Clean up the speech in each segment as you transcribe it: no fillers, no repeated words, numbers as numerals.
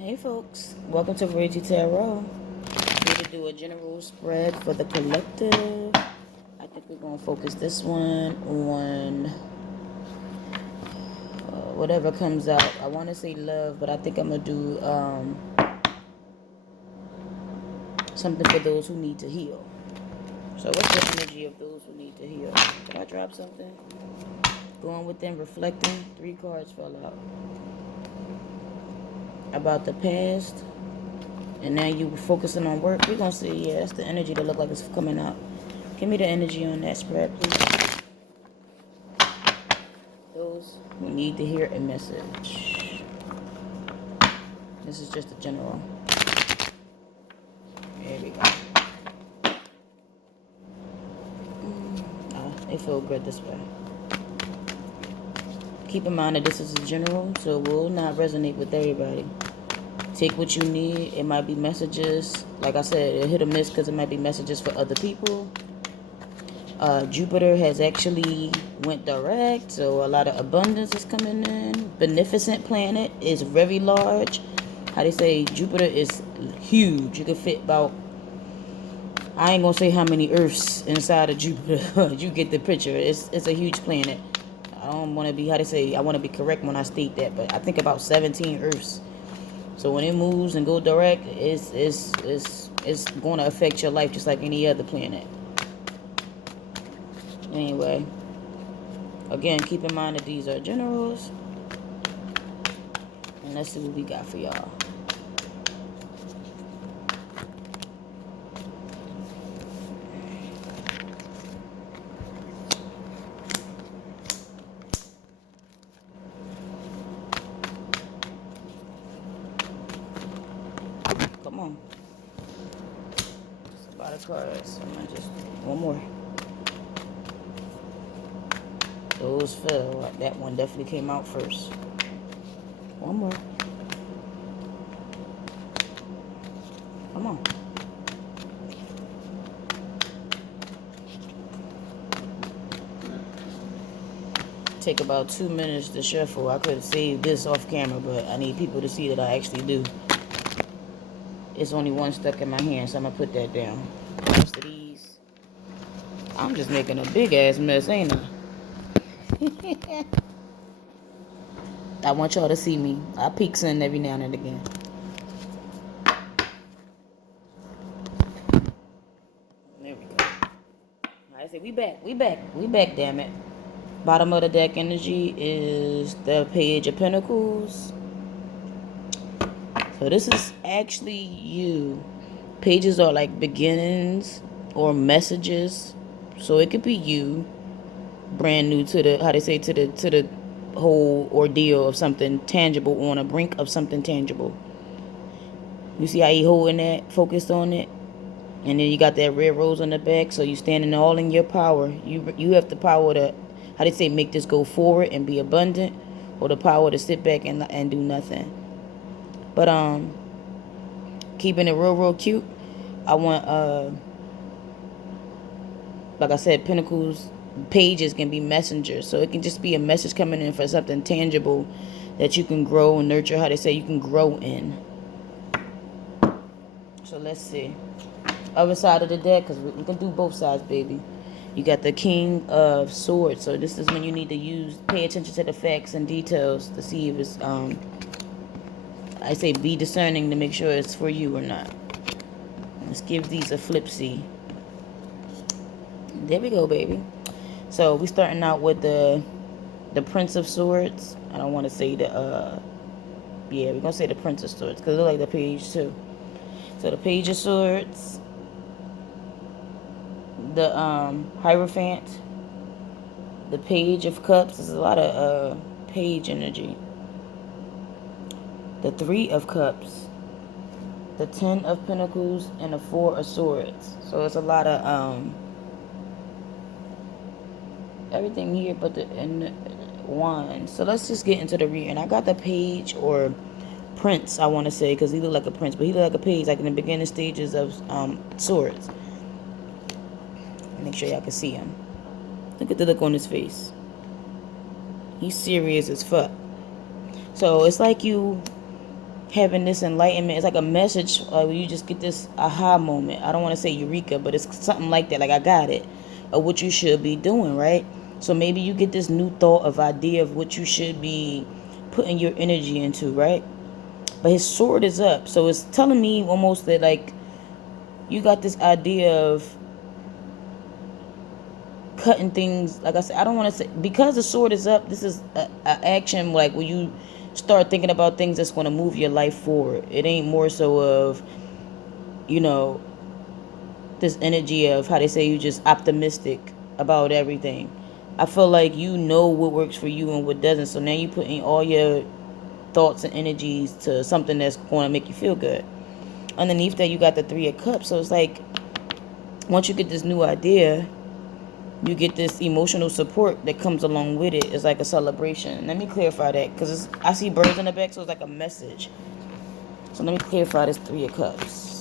Hey folks, welcome to Reggie Tarot. Here to do a general spread for the collective. I think we're going to focus this one on whatever comes out. I want to say love, but I think I'm going to do something for those who need to heal. So what's the energy of those who need to heal? Did I drop something? Going within, reflecting. 3 cards fell out. About the past. And now you focusing on work. We're going to see, yeah, that's the energy that look like it's coming out. Give me the energy on that spread, please. Those who need to hear a message. This is just a general. There we go. It feels good this way. Keep in mind that this is a general, so it will not resonate with everybody. Take what you need. It might be messages. Like I said, it hit or miss because it might be messages for other people. Jupiter has actually went direct, so a lot of abundance is coming in. Beneficent planet is very large. How they say Jupiter is huge. You can fit about, I ain't gonna say how many Earths inside of Jupiter. You get the picture. It's a huge planet. I don't want to be, how they say, I want to be correct when I state that, but I think about 17 Earths. So when it moves and go direct, it's going to affect your life just like any other planet. Anyway, again, keep in mind that these are generals. And let's see what we got for y'all. Come on. It's a lot of cards. Just one more. Those fell. That one definitely came out first. One more. Come on. Take about 2 minutes to shuffle. I could have saved this off camera, but I need people to see that I actually do. It's only one stuck in my hand, so I'm going to put that down. The rest of these, I'm just making a big ass mess, ain't I? I want y'all to see me. I peek in every now and again. There we go. I said, we back, damn it. Bottom of the deck energy is the Page of Pentacles. So this is actually you. Pages are like beginnings or messages. So it could be you, brand new to the, how they say, to the whole ordeal of something tangible, on a brink of something tangible. You see how you holding that, focused on it? And then you got that red rose on the back, so you standing all in your power. You have the power to, how they say, make this go forward and be abundant, or the power to sit back and do nothing. But keeping it real cute. I want like I said, Pentacles pages can be messengers, so it can just be a message coming in for something tangible that you can grow and nurture. How they say, you can grow in. So let's see. Other side of the deck, because we can do both sides, baby. You got the King of Swords. So this is when you need to pay attention to the facts and details to see if it's, I say be discerning to make sure it's for you or not. Let's give these a flip-see. There we go, baby. So we starting out with the Prince of Swords. I don't want to say the, yeah, we're going to say the Prince of Swords, because it look like the page too. So the Page of Swords. The Hierophant, the Page of Cups. There's a lot of page energy. The Three of Cups, the Ten of Pentacles, and the Four of Swords. So it's a lot of everything here, but the Wand. So let's just get into the reading. I got the Page or Prince, I want to say, because he looked like a prince, but he looked like a page, like in the beginning stages of swords. Make sure y'all can see him. Look at the look on his face. He's serious as fuck. So it's like you having this enlightenment. It's like a message where you just get this aha moment. I don't want to say eureka, but it's something like that. Like, I got it, of what you should be doing, right? So maybe you get this new thought of idea of what you should be putting your energy into, right? But his sword is up, so it's telling me almost that, like, you got this idea of cutting things. Like I said, I don't want to say, because the sword is up, this is a action, like, when you start thinking about things that's going to move your life forward. It ain't more so of, you know, this energy of, how they say, you just optimistic about everything. I feel like you know what works for you and what doesn't, so now you put in all your thoughts and energies to something that's going to make you feel good. Underneath that, you got the Three of Cups. So it's like, once you get this new idea, you get this emotional support that comes along with it. It's like a celebration. Let me clarify that, because I see birds in the back, so it's like a message. So let me clarify this Three of Cups.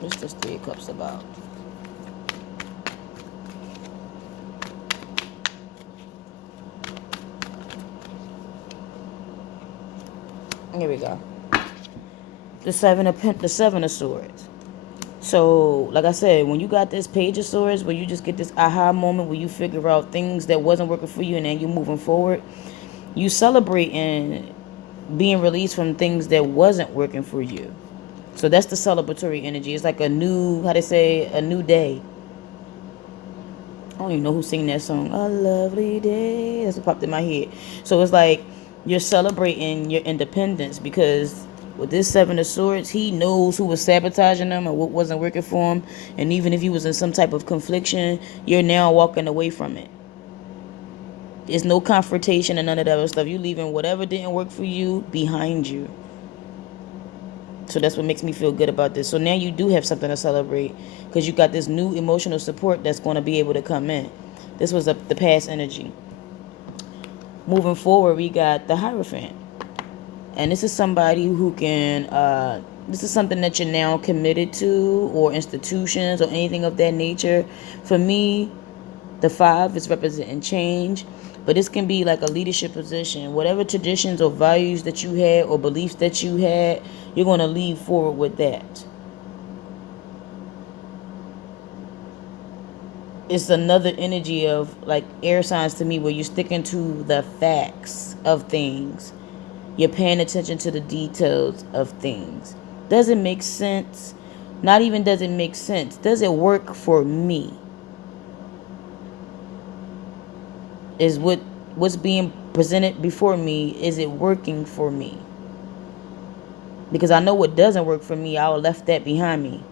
What's this Three of Cups about? Here we go. The Seven of Swords. So, like I said, when you got this Page of Swords, where you just get this aha moment where you figure out things that wasn't working for you and then you're moving forward, you celebrating being released from things that wasn't working for you. So that's the celebratory energy. It's like a new, how they say, a new day. I don't even know who sing that song. A lovely day. That's what popped in my head. So it's like you're celebrating your independence, because with this Seven of Swords, he knows who was sabotaging him or what wasn't working for him. And even if he was in some type of confliction, you're now walking away from it. There's no confrontation and none of that other stuff. You leaving whatever didn't work for you behind you. So that's what makes me feel good about this. So now you do have something to celebrate, because you got this new emotional support that's going to be able to come in. This was the past energy. Moving forward, we got the Hierophant. And this is somebody who can, this is something that you're now committed to, or institutions or anything of that nature. For me, the 5 is representing change. But this can be like a leadership position. Whatever traditions or values that you had or beliefs that you had, you're going to lead forward with that. It's another energy of like air signs to me, where you're sticking to the facts of things. You're paying attention to the details of things. Does it make sense? Not even does it make sense. Does it work for me? Is what's being presented before me, is it working for me? Because I know what doesn't work for me, I left that behind me.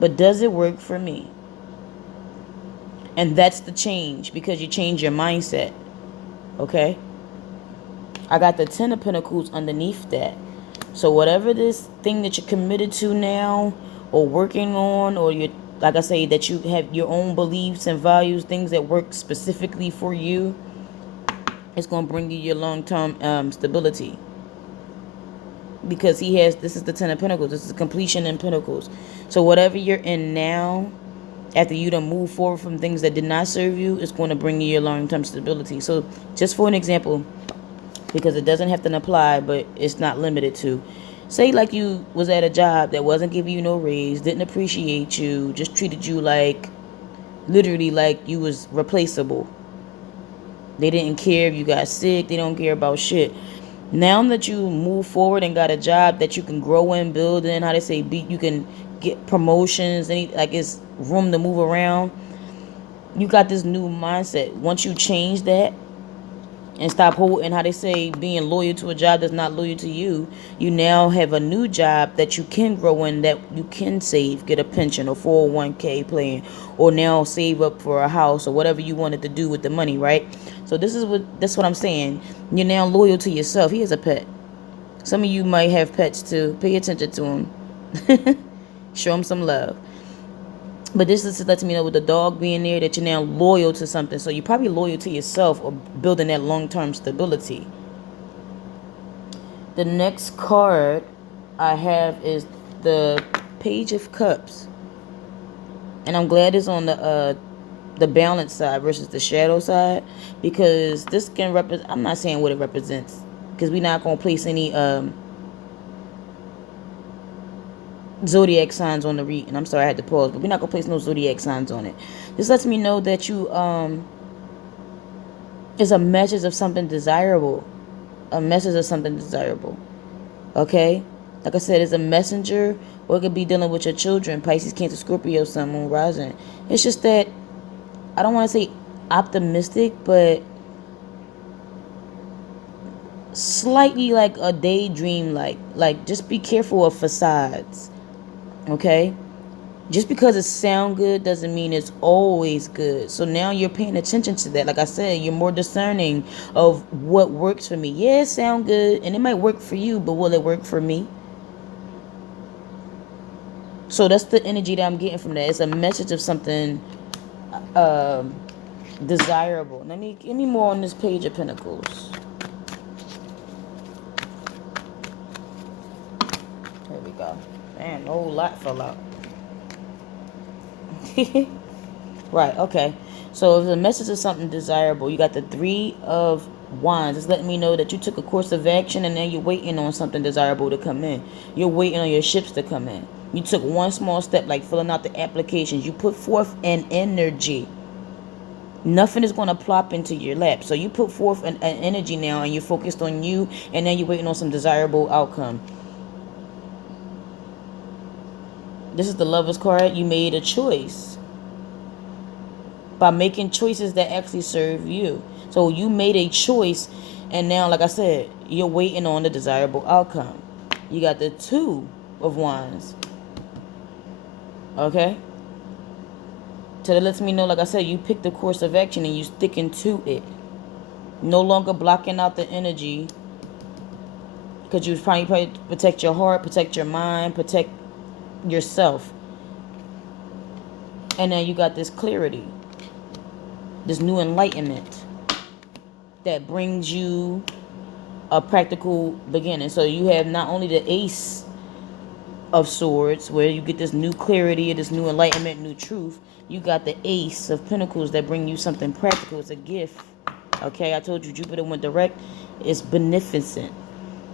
But does it work for me? And that's the change, because you change your mindset. Okay? I got the 10 of Pentacles underneath that. So whatever this thing that you're committed to now, or working on, or you, like I say, that you have your own beliefs and values, things that work specifically for you, it's going to bring you your long-term stability. Because he has, this is the 10 of Pentacles. This is completion in Pentacles. So whatever you're in now, after you done move forward from things that did not serve you, it's going to bring you your long-term stability. So just for an example, because it doesn't have to apply, but it's not limited to. Say like you was at a job that wasn't giving you no raise, didn't appreciate you, just treated you like, literally like you was replaceable. They didn't care if you got sick. They don't care about shit. Now that you move forward and got a job that you can grow in, build in, how they say, you can get promotions, and like it's room to move around. You got this new mindset. Once you change that and stop holding, how they say, being loyal to a job that's not loyal to you, you now have a new job that you can grow in, that you can save, get a pension or 401k plan, or now save up for a house or whatever you wanted to do with the money, right? So that's what I'm saying. You're now loyal to yourself. He has a pet. Some of you might have pets too. Pay attention to them. Show them some love. But this is letting me know, with the dog being there, that you're now loyal to something. So you're probably loyal to yourself, or building that long-term stability. The next card I have is the Page of Cups. And I'm glad it's on the the balance side versus the shadow side, because this can represent, I'm not saying what it represents, because we're not going to place any zodiac signs on the read. And I'm sorry I had to pause, but we're not going to place no zodiac signs on it. This lets me know that you is a message of something desirable. A message of something desirable. Okay? Like I said, it's a messenger, or it could be dealing with your children, Pisces, Cancer, Scorpio, Sun, Moon, Rising. It's just that, I don't want to say optimistic, but slightly like a daydream, like just be careful of facades. Okay? Just because it sound good doesn't mean it's always good. So now you're paying attention to that. Like I said, you're more discerning of what works for me. Yeah, it sound good, and it might work for you, but will it work for me? So that's the energy that I'm getting from that. It's a message of something desirable. Give me more on this Page of Pentacles. There we go. Man, a whole lot fell out. Right, okay. So if the message is something desirable, you got the Three of Wands. It's letting me know that you took a course of action, and then you're waiting on something desirable to come in. You're waiting on your ships to come in. You took one small step, like filling out the applications. You put forth an energy. Nothing is going to plop into your lap. So you put forth an energy now, and you're focused on you, and then you're waiting on some desirable outcome. This is the Lover's card. You made a choice by making choices that actually serve you. So you made a choice, and now, like I said, you're waiting on the desirable outcome. You got the Two of Wands. Okay? So that lets me know, like I said, you picked the course of action and you sticking to it. No longer blocking out the energy, because you probably protect your heart, protect your mind, protect yourself. And then you got this clarity, this new enlightenment that brings you a practical beginning. So you have not only the Ace of Swords, where you get this new clarity, this new enlightenment, new truth. You got the Ace of Pentacles that bring you something practical. It's a gift. Okay, I told you Jupiter went direct. It's beneficent.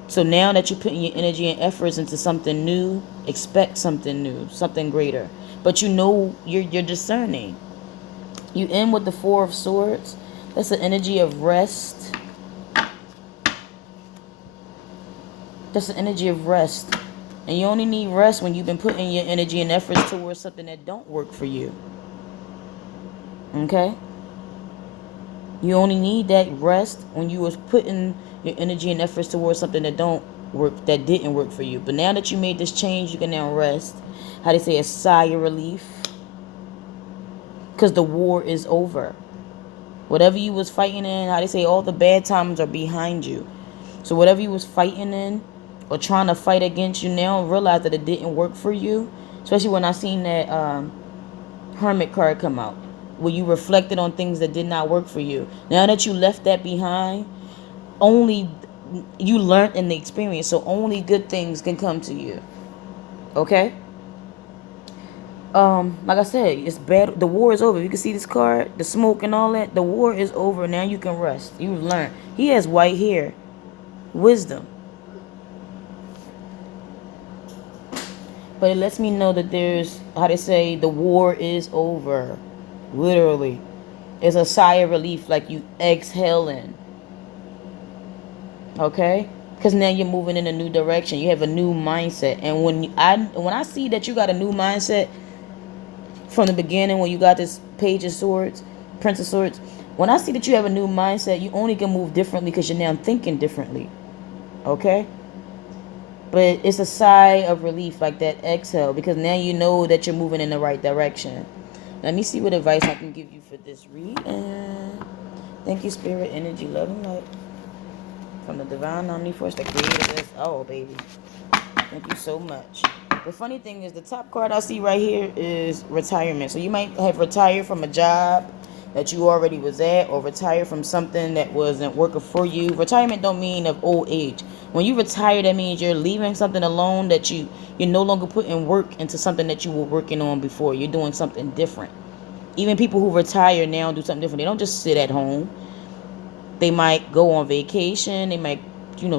So now that you're putting your energy and efforts into something new, expect something new, something greater. But you know you're discerning. You end with the Four of Swords. That's the energy of rest. That's the energy of rest. And you only need rest when you've been putting your energy and efforts towards something that don't work for you. Okay? You only need that rest when you was putting your energy and efforts towards something that didn't work for you. But now that you made this change, you can now rest. How they say, a sigh of relief. Because the war is over. Whatever you was fighting in, how they say, all the bad times are behind you. So whatever you was fighting in or trying to fight against, you now realize that it didn't work for you. Especially when I seen that Hermit card come out, where you reflected on things that did not work for you. Now that you left that behind, only you learned in the experience, so only good things can come to you. Okay? Like I said, it's bad. The war is over. You can see this card, the smoke and all that. The war is over. Now you can rest. You've learned. He has white hair. Wisdom. But it lets me know that there's, how they say, the war is over. Literally. It's a sigh of relief, like you exhaling. Okay? Because now you're moving in a new direction. You have a new mindset. And when I see that you got a new mindset from the beginning, when you got this Page of Swords, Prince of Swords, when I see that you have a new mindset, you only can move differently because you're now thinking differently. Okay? But it's a sigh of relief, like that exhale, because now you know that you're moving in the right direction. Let me see what advice I can give you for this reading. Thank you, Spirit, Energy, Love, and Light. From the Divine Omniforce that created this. Oh, baby. Thank you so much. The funny thing is, the top card I see right here is retirement. So you might have retired from a job that you already was at, or retired from something that wasn't working for you. Retirement don't mean of old age. When you retire, that means you're leaving something alone, that you're no longer putting work into something that you were working on before. You're doing something different. Even people who retire now do something different. They don't just sit at home. They might go on vacation. They might,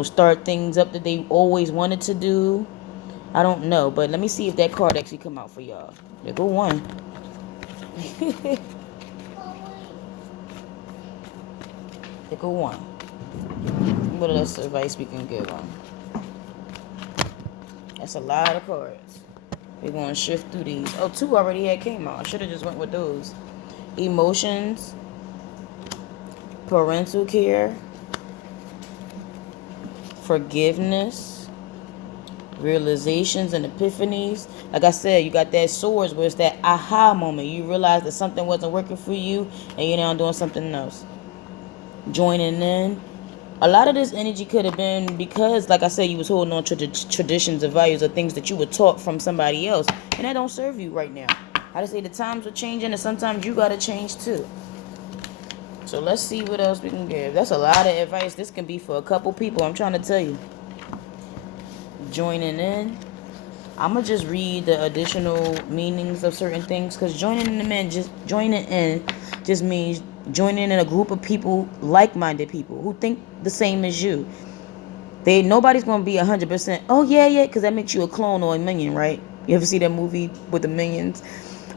start things up that they always wanted to do. I don't know, but let me see if that card actually come out for y'all. There go one. There go one. What else advice we can give them? That's a lot of cards. We're going to shift through these. Oh, two already had came out. I should have just went with those. Emotions, parental care, forgiveness, realizations and epiphanies. Like I said, you got that swords where it's that aha moment. You realize that something wasn't working for you and you're now doing something else. Joining in. A lot of this energy could have been because, like I said, you was holding on to the traditions and values or things that you were taught from somebody else, and that don't serve you right now. I just say the times are changing, and sometimes you gotta change too. So let's see what else we can give. That's a lot of advice. This can be for a couple people. I'm trying to tell you. Joining in. I'm gonna just read the additional meanings of certain things, because joining in just means joining in a group of people, like-minded people who think the same as you. Nobody's gonna be 100%. Oh yeah, because that makes you a clone or a minion, right? You ever see that movie with the minions?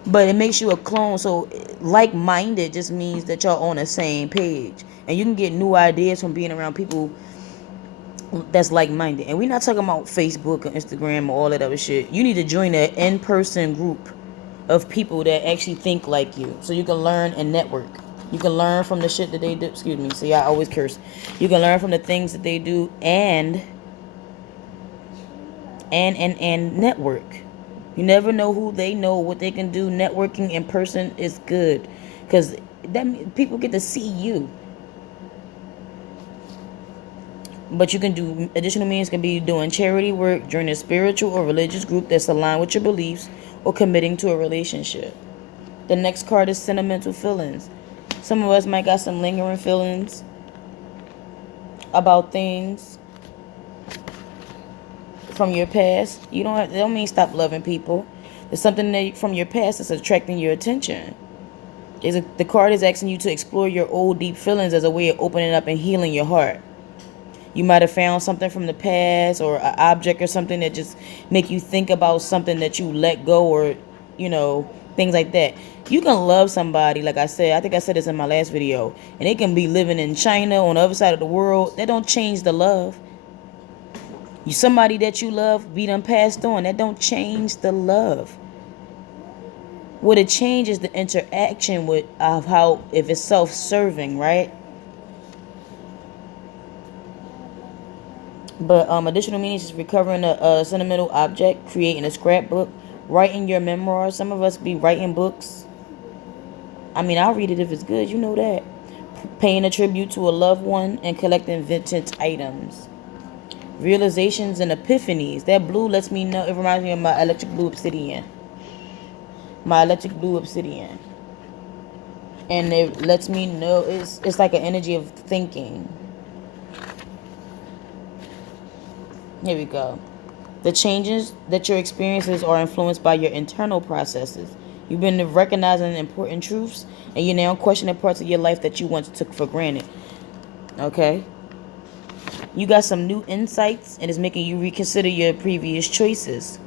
But it makes you a clone. So like-minded just means that y'all on the same page, and you can get new ideas from being around people that's like-minded. And we're not talking about Facebook or Instagram or all that other shit. You need to join an in-person group of people that actually think like you, so you can learn and network. You can learn from the shit that they do. Excuse me. See, I always curse. You can learn from the things that they do and network. You never know who they know, what they can do. Networking in person is good, because that people get to see you. But you can do additional means can be doing charity work, joining a spiritual or religious group that's aligned with your beliefs, or committing to a relationship. The next card is sentimental feelings. Some of us might got some lingering feelings about things from your past. It don't mean stop loving people. There's something that from your past that's attracting your attention. The card is asking you to explore your old deep feelings as a way of opening up and healing your heart. You might have found something from the past or an object or something that just make you think about something that you let go, or things like that. You can love somebody, like I said, I think I said this in my last video, and they can be living in China on the other side of the world. That don't change the love. Somebody that you love be done passed on. That don't change the love. What it changes is the interaction of how, if it's self-serving, right? But additional meanings is recovering a sentimental object, creating a scrapbook, writing your memoirs. Some of us be writing books. I mean, I'll read it if it's good. You know that. Paying a tribute to a loved one and collecting vintage items. Realizations and epiphanies. That blue lets me know. It reminds me of my electric blue obsidian. And it lets me know it's like an energy of thinking. Here we go. The changes that your experiences are influenced by your internal processes. You've been recognizing important truths, and you're now questioning parts of your life that you once took for granted. Okay? You got some new insights, and it's making you reconsider your previous choices.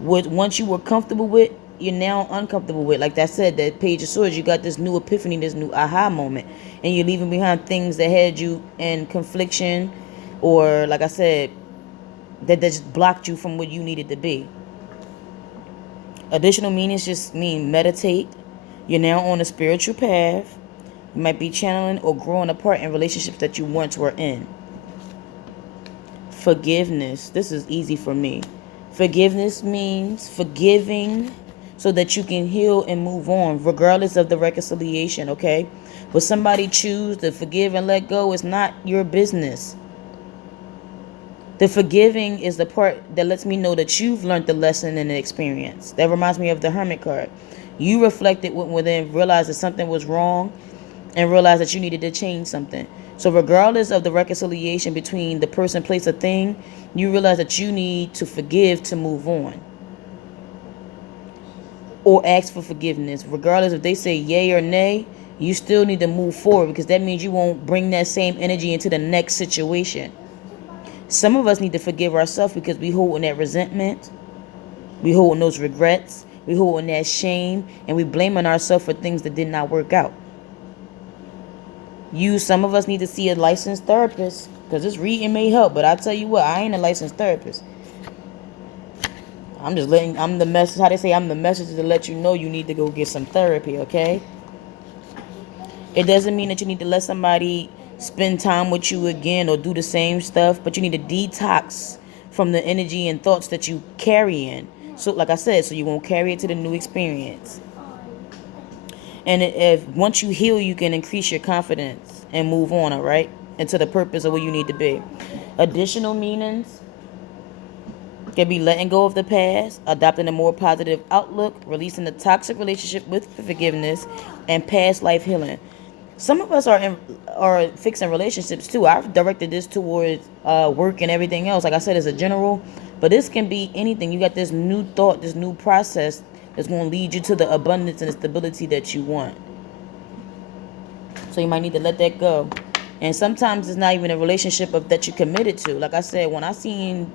What once you were comfortable with, you're now uncomfortable with. Like I said, that Page of Swords, you got this new epiphany, this new aha moment, and you're leaving behind things that had you in confliction, or like I said, that just blocked you from what you needed to be. Additional meanings just mean meditate. You're now on a spiritual path. You might be channeling or growing apart in relationships that you once were in. Forgiveness. This is easy for me. Forgiveness means forgiving so that you can heal and move on, regardless of the reconciliation, okay? But somebody choose to forgive and let go is not your business. The forgiving is the part that lets me know that you've learned the lesson and the experience. That reminds me of the Hermit card. You reflected within, realized that something was wrong, and realized that you needed to change something. So regardless of the reconciliation between the person, place, or thing, you realize that you need to forgive to move on. or ask for forgiveness. Regardless if they say yay or nay, you still need to move forward, because that means you won't bring that same energy into the next situation. Some of us need to forgive ourselves because we holding that resentment, we holding those regrets, we holding that shame, and we blaming ourselves for things that did not work out. Some of us need to see a licensed therapist, because this reading may help, but I tell you what, I ain't a licensed therapist. I'm the message, how they say, I'm the message to let you know you need to go get some therapy, okay? It doesn't mean that you need to let somebody spend time with you again or do the same stuff, but you need to detox from the energy and thoughts that you carry in. So, like I said, so you won't carry it to the new experience. And if once you heal, you can increase your confidence and move on, all right? Into the purpose of where you need to be. Additional meanings can be letting go of the past, adopting a more positive outlook, releasing the toxic relationship with forgiveness, and past life healing. Some of us are fixing relationships too. I've directed this towards work and everything else. Like I said, it's a general, but this can be anything. You got this new thought, this new process that's going to lead you to the abundance and the stability that you want. So you might need to let that go. And sometimes it's not even a relationship that you're committed to. Like I said, when I seen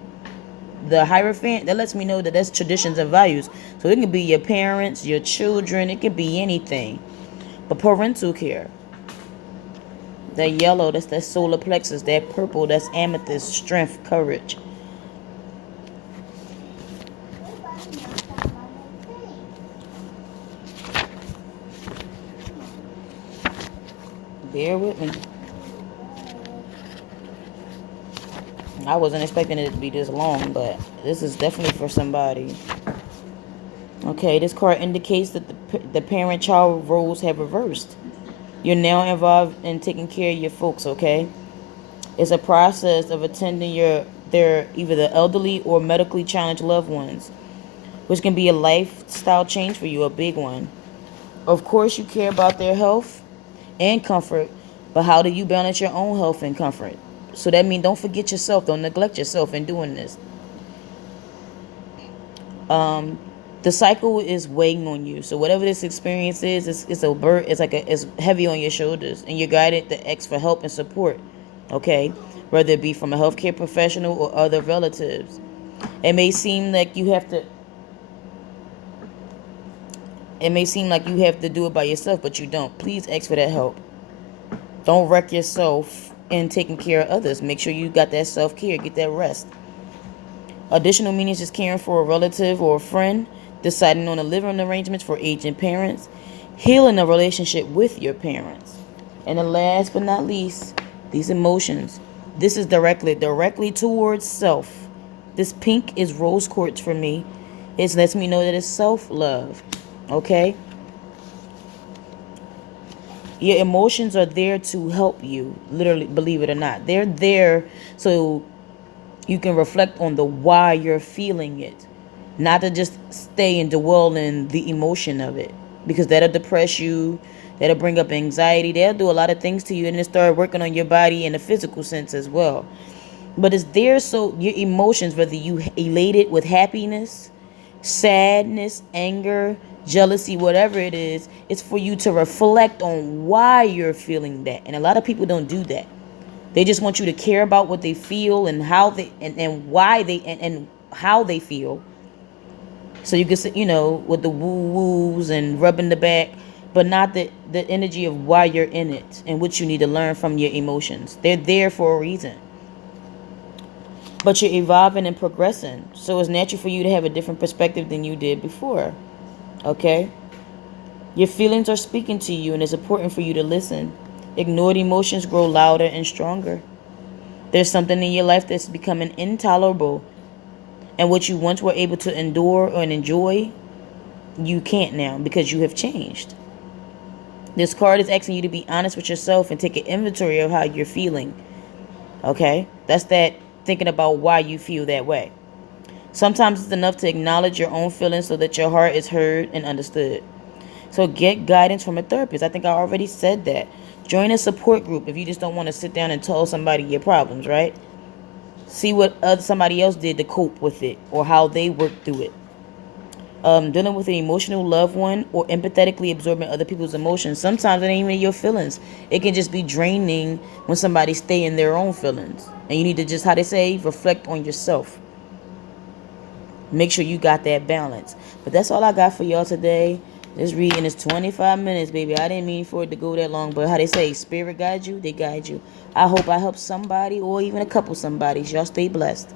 the Hierophant, that lets me know that that's traditions and values. So it can be your parents, your children, it could be anything. But parental care, that yellow, that's that solar plexus. That purple, that's amethyst, strength, courage. Bear with me. I wasn't expecting it to be this long, but this is definitely for somebody. Okay, this card indicates that the parent-child roles have reversed. You're now involved in taking care of your folks, okay? It's a process of attending their either the elderly or medically challenged loved ones, which can be a lifestyle change for you, a big one. Of course, you care about their health and comfort, but how do you balance your own health and comfort? So that means don't forget yourself, don't neglect yourself in doing this. The cycle is weighing on you. So whatever this experience is, it's a burden. It's heavy on your shoulders, and you're guided to ask for help and support. Okay, whether it be from a healthcare professional or other relatives. It may seem like you have to. It may seem like you have to do it by yourself, but you don't. Please ask for that help. Don't wreck yourself in taking care of others. Make sure you got that self-care. Get that rest. Additional meanings is caring for a relative or a friend, deciding on the living arrangements for aging parents, healing a relationship with your parents. And the last but not least, these emotions. This is directly towards self. This pink is rose quartz for me. It lets me know that it's self-love. Okay? Your emotions are there to help you, literally, believe it or not. They're there so you can reflect on the why you're feeling it, not to just stay and dwell in the emotion of it, because that'll depress you, that'll bring up anxiety, that'll do a lot of things to you, and then start working on your body in a physical sense as well. But it's there so your emotions, whether you elated with happiness, sadness, anger, jealousy, whatever it is, it's for you to reflect on why you're feeling that. And a lot of people don't do that. They just want you to care about what they feel and how they and why they and how they feel. So you can say, with the woo woos and rubbing the back, but not the energy of why you're in it and what you need to learn from your emotions. They're there for a reason. But you're evolving and progressing. So it's natural for you to have a different perspective than you did before. Okay? Your feelings are speaking to you, and it's important for you to listen. Ignored emotions grow louder and stronger. There's something in your life that's becoming intolerable. And what you once were able to endure and enjoy, you can't now because you have changed. This card is asking you to be honest with yourself and take an inventory of how you're feeling. Okay? That's that thinking about why you feel that way. Sometimes it's enough to acknowledge your own feelings so that your heart is heard and understood. So get guidance from a therapist. I think I already said that. Join a support group if you just don't want to sit down and tell somebody your problems, right? See what somebody else did to cope with it or how they worked through it. dealing with an emotional loved one, or empathetically absorbing other people's emotions. Sometimes it ain't even your feelings. It can just be draining when somebody stay in their own feelings. And you need to just, how they say, reflect on yourself. Make sure you got that balance. But that's all I got for y'all today. This reading is 25 minutes, baby. I didn't mean for it to go that long, but how they say, spirit guide you, they guide you. I hope I help somebody or even a couple somebodies. Y'all stay blessed.